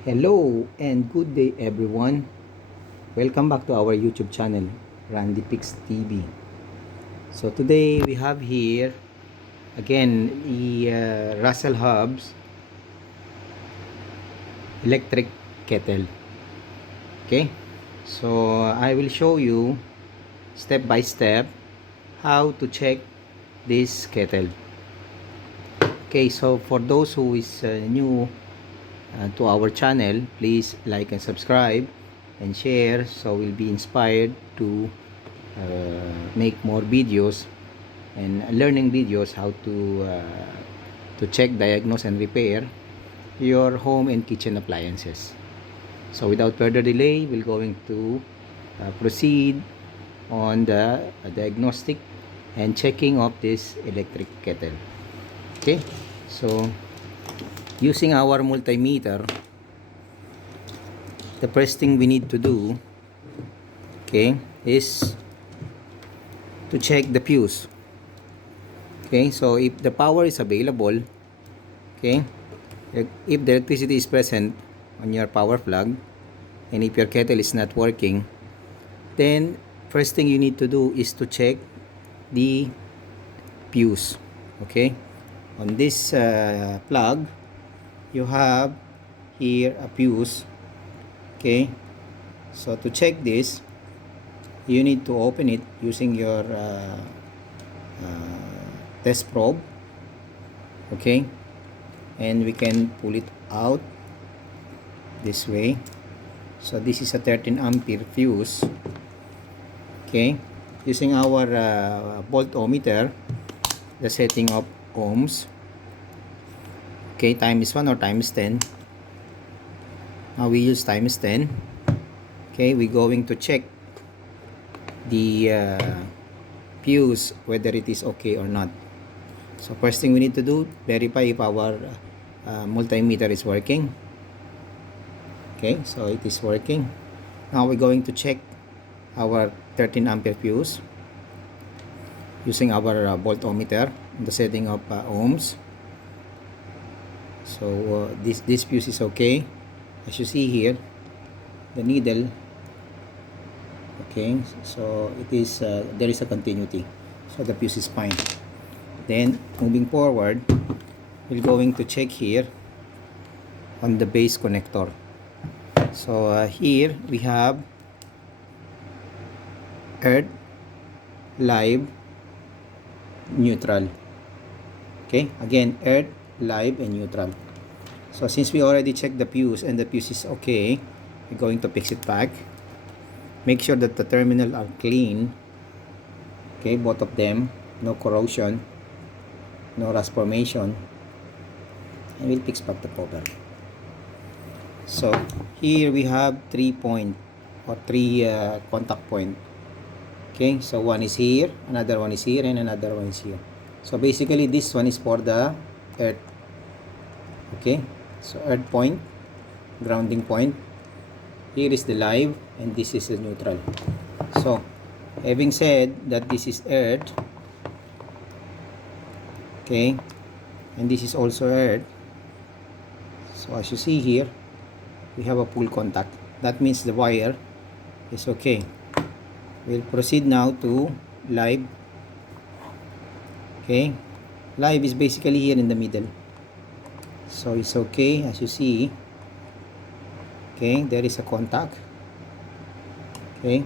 Hello and good day everyone. Welcome back to our YouTube channel, Randy Pix TV. So today we have here again the Russell Hobbs electric kettle. Okay, so I will show you step by step how to check this kettle. Okay, so for those who is new to our channel, please like and subscribe and share so we'll be inspired to make more videos and learning videos how to check, diagnose and repair your home and kitchen appliances. So without further delay, we're going to proceed on the diagnostic and checking of this electric kettle. Okay, so using our multimeter, the first thing we need to do, okay, is to check the fuse. Okay, so if the power is available, okay, if the electricity is present on your power plug and if your kettle is not working, then first thing you need to do is to check the fuse. Okay, on this plug you have here a fuse. Okay, so to check this, you need to open it using your test probe. Okay, and we can pull it out this way. So this is a 13 ampere fuse. Okay, using our voltometer, the setting of ohms. Okay, times 1 or times 10. Now we use times 10. Okay, we're going to check the fuse whether it is okay or not. So first thing we need to do, verify if our multimeter is working. Okay, so it is working. Now we're going to check our 13 ampere fuse using our voltometer, the setting of ohms. So this fuse is okay. As you see here, the needle, okay, so it is there is a continuity, so the fuse is fine. Then moving forward, we're going to check here on the base connector. So here we have earth, live, neutral. Okay, again earth, live and neutral. So since we already checked the fuse and the fuse is okay, we're going to fix it back. Make sure that the terminal are clean. Okay, both of them, no corrosion, no rust formation, and we'll fix back the cover. So here we have 3 contact point. Okay, so one is here, another one is here, and another one is here. So basically this one is for the earth. Okay, so earth point, grounding point. Here is the live and this is the neutral. So having said that this is earth, okay, and this is also earth, so as you see here, we have a full contact. That means the wire is okay. We'll proceed now to live. Okay, live is basically here in the middle, so it's okay. As you see, okay, there is a contact. Okay,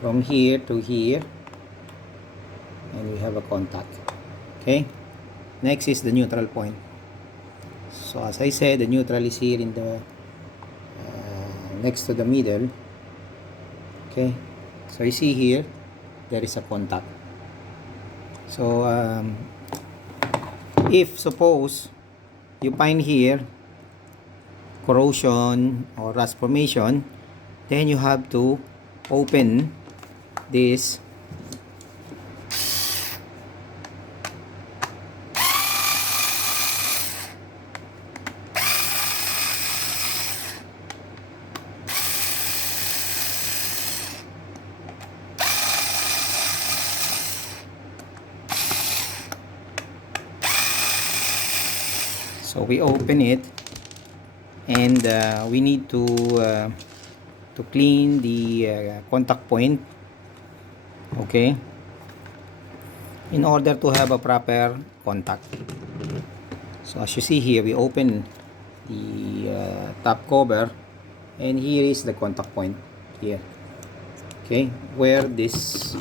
from here to here, and we have a contact. Okay, next is the neutral point. So as I said, the neutral is here in the next to the middle. Okay, so you see here there is a contact. So if suppose you find here corrosion or rust formation, then you have to open this So we open it, and we need to clean the contact point, okay, in order to have a proper contact. So as you see here, we open the top cover, and here is the contact point here, okay, where this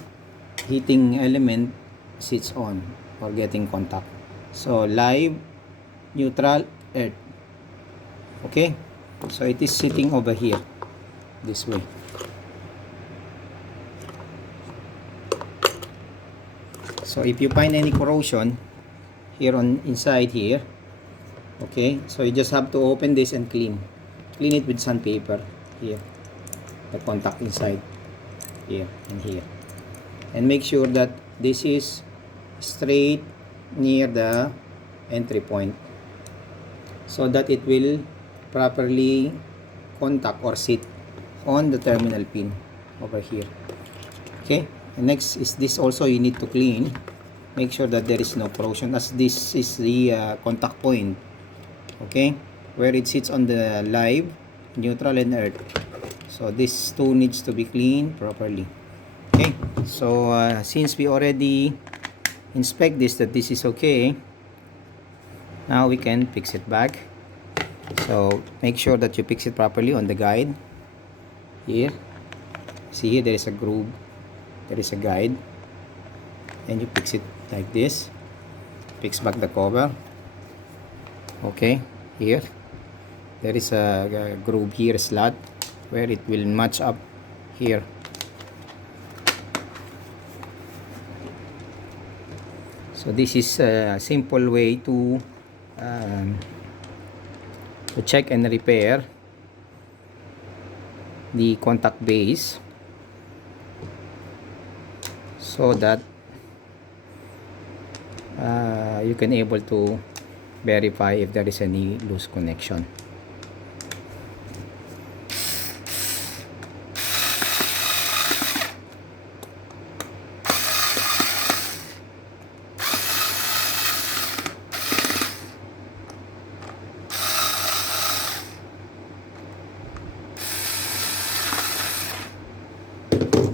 heating element sits on or getting contact. So live, neutral, earth. Okay, so it is sitting over here this way. So if you find any corrosion here on inside here, okay, so you just have to open this and clean it with sandpaper here, the contact inside here and here, and make sure that this is straight near the entry point, so that it will properly contact or sit on the terminal pin over here. Okay, and next is this also you need to clean, make sure that there is no corrosion, as this is the contact point, okay, where it sits on the live, neutral, and earth. So this too needs to be cleaned properly. Okay, so since we already inspect this, that this is okay, now we can fix it back. So make sure that you fix it properly on the guide here. See here, there is a groove, there is a guide, and you fix it like this. Fix back the cover. Okay, here there is a groove here, slot, where it will match up here. So this is a simple way to check and repair the contact base, so that you can able to verify if there is any loose connection.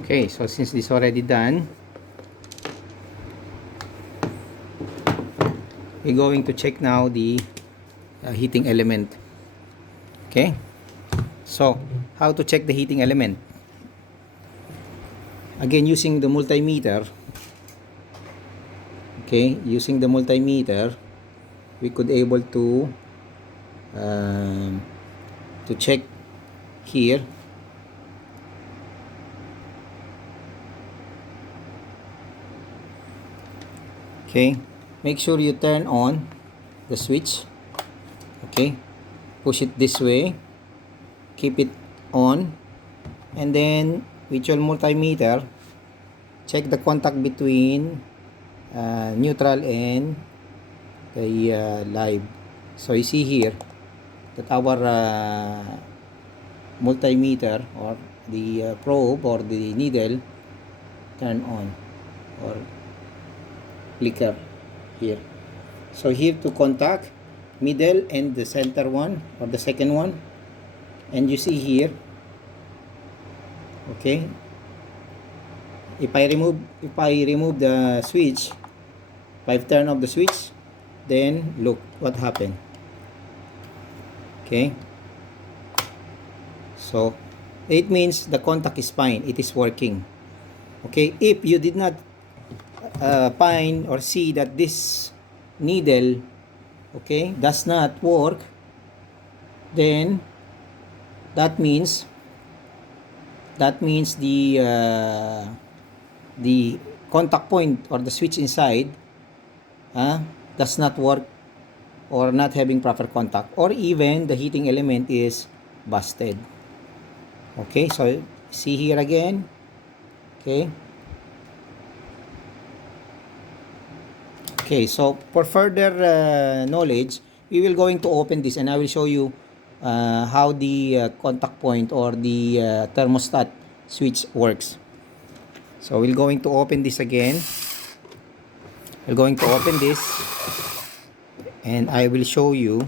Okay, so since this already done, we're going to check now the heating element. Okay, so how to check the heating element? Again, using the multimeter. Okay, using the multimeter, we could able to check here. Okay, make sure you turn on the switch. Okay, push it this way, keep it on, and then with your multimeter, check the contact between neutral and the live. So you see here that our multimeter or the probe or the needle turn on or flicker here. So here to contact middle and the center one or the second one, and you see here, okay, if I remove the switch, if I turn off the switch, then look what happened. Okay, so it means the contact is fine, it is working. Okay, if you did not find or see that this needle, okay, does not work, then that means the contact point or the switch inside does not work or not having proper contact, or even the heating element is busted. Okay, so see here again. Okay, so for further knowledge, we will going to open this and I will show you how the contact point or the thermostat switch works. So we're going to open this again. We're going to open this, and I will show you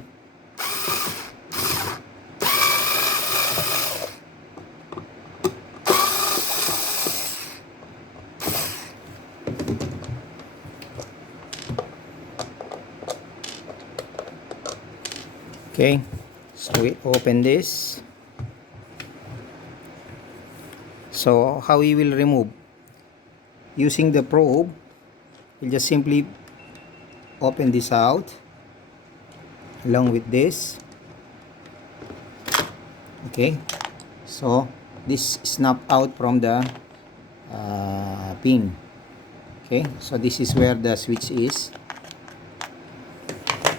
okay. So we open this. So how we will remove? Using the probe, we'll just simply open this out along with this. Okay, so this snap out from the pin. Okay, so this is where the switch is.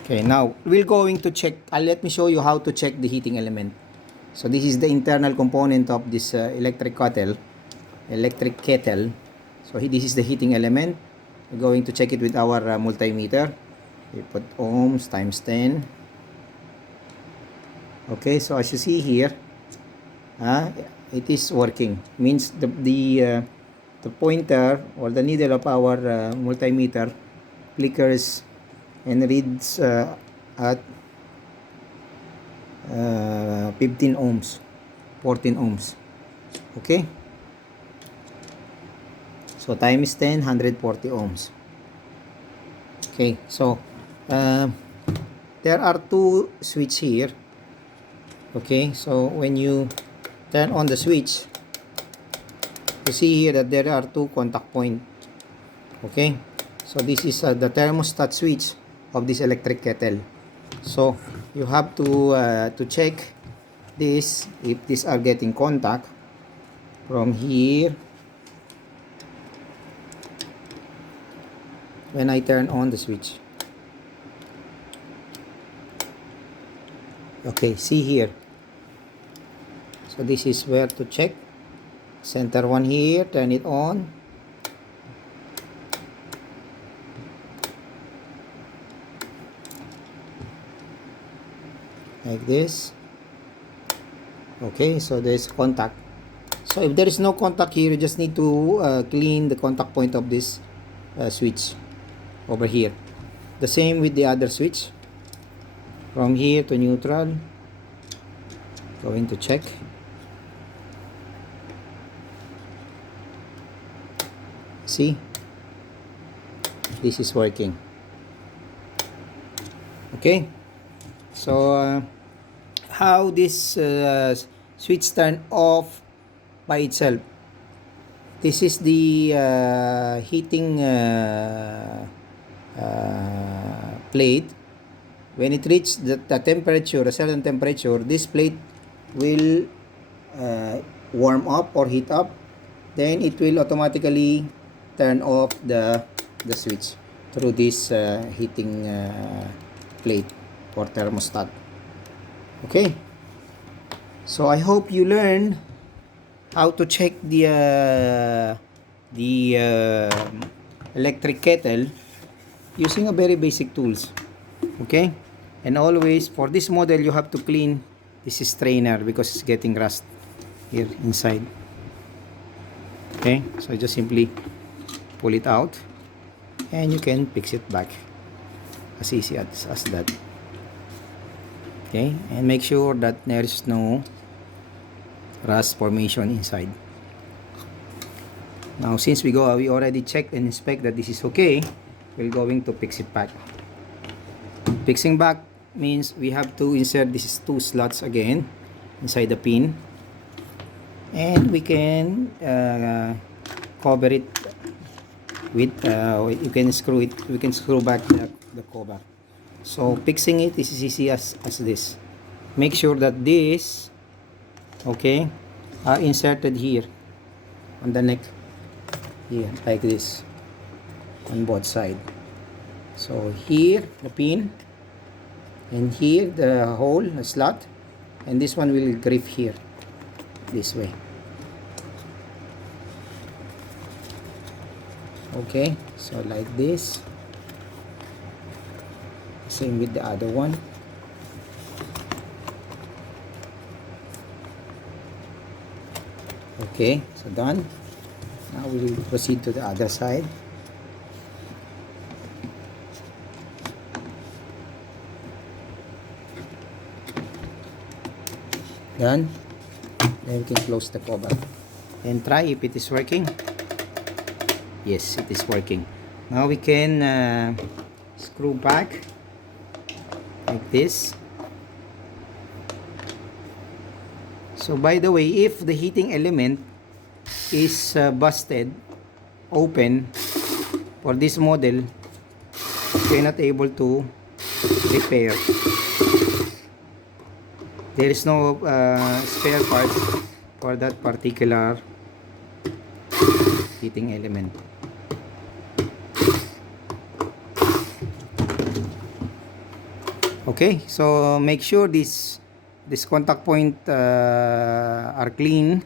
Okay, now we're going to check. Let me show you how to check the heating element. So this is the internal component of this electric kettle. So this is the heating element. We're going to check it with our multimeter. We put ohms times 10. Okay, so as you see here, it is working. Means the pointer or the needle of our multimeter flickers and reads at 15 ohms, 14 ohms. Okay, so times 10, 140 ohms. Okay, so there are two switches here. Okay, so when you turn on the switch, you see here that there are two contact points. Okay, so this is the thermostat switch of this electric kettle. So you have to check this, if these are getting contact from here. When I turn on the switch, okay, see here. So this is where to check. Center one here, turn it on. Like this. Okay, so there's contact. So if there is no contact here, you just need to clean the contact point of this switch over here. The same with the other switch. From here to neutral. Going to check. See? This is working. Okay? So how this switch turn off by itself? This is the heating plate. When it reaches the temperature, a certain temperature, this plate will warm up or heat up. Then it will automatically turn off the switch through this heating plate or thermostat. Okay, so I hope you learn how to check the electric kettle using a very basic tools. Okay, and always for this model you have to clean this strainer because it's getting rust here inside. Okay, so just simply pull it out and you can fix it back as easy as that. Okay, and make sure that there is no rust formation inside. Now since we already checked and inspect that this is okay, we're going to fix it back. Fixing back means we have to insert these two slots again inside the pin, and we can cover it with you can screw it, we can screw back the cover. So fixing it is as easy as this. Make sure that this, okay, are inserted here on the neck here like this on both sides. So here the pin, and here the hole, the slot, and this one will grip here this way. Okay, so like this. Same with the other one. Okay, so done. Now we will proceed to the other side. Done. Then we can close the cover and try if it is working. Yes, it is working. Now we can screw back like this. So by the way, if the heating element is busted open for this model, we're not able to repair. There is no spare part for that particular heating element. Okay, so make sure this contact point are clean,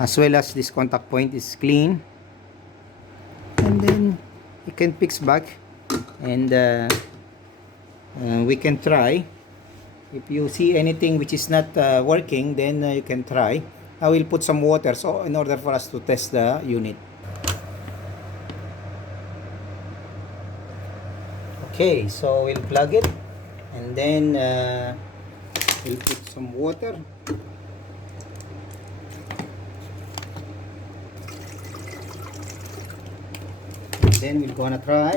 as well as this contact point is clean, and then you can fix back, and we can try. If you see anything which is not working, then you can try. I will put some water so in order for us to test the unit. Okay, so we'll plug it, and then we'll put some water. And then we're gonna try.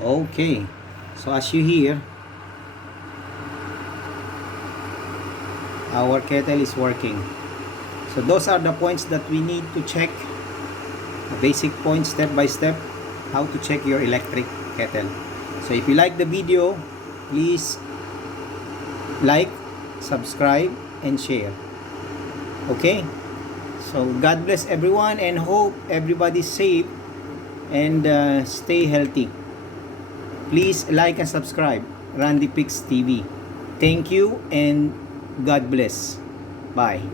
Okay, so as you hear, our kettle is working. So those are the points that we need to check, the basic points, step by step, how to check your electric kettle. So if you like the video, please like, subscribe, and share. Okay, so God bless everyone, and hope everybody's safe and stay healthy. Please like and subscribe Randy Pix TV. Thank you and God bless. Bye.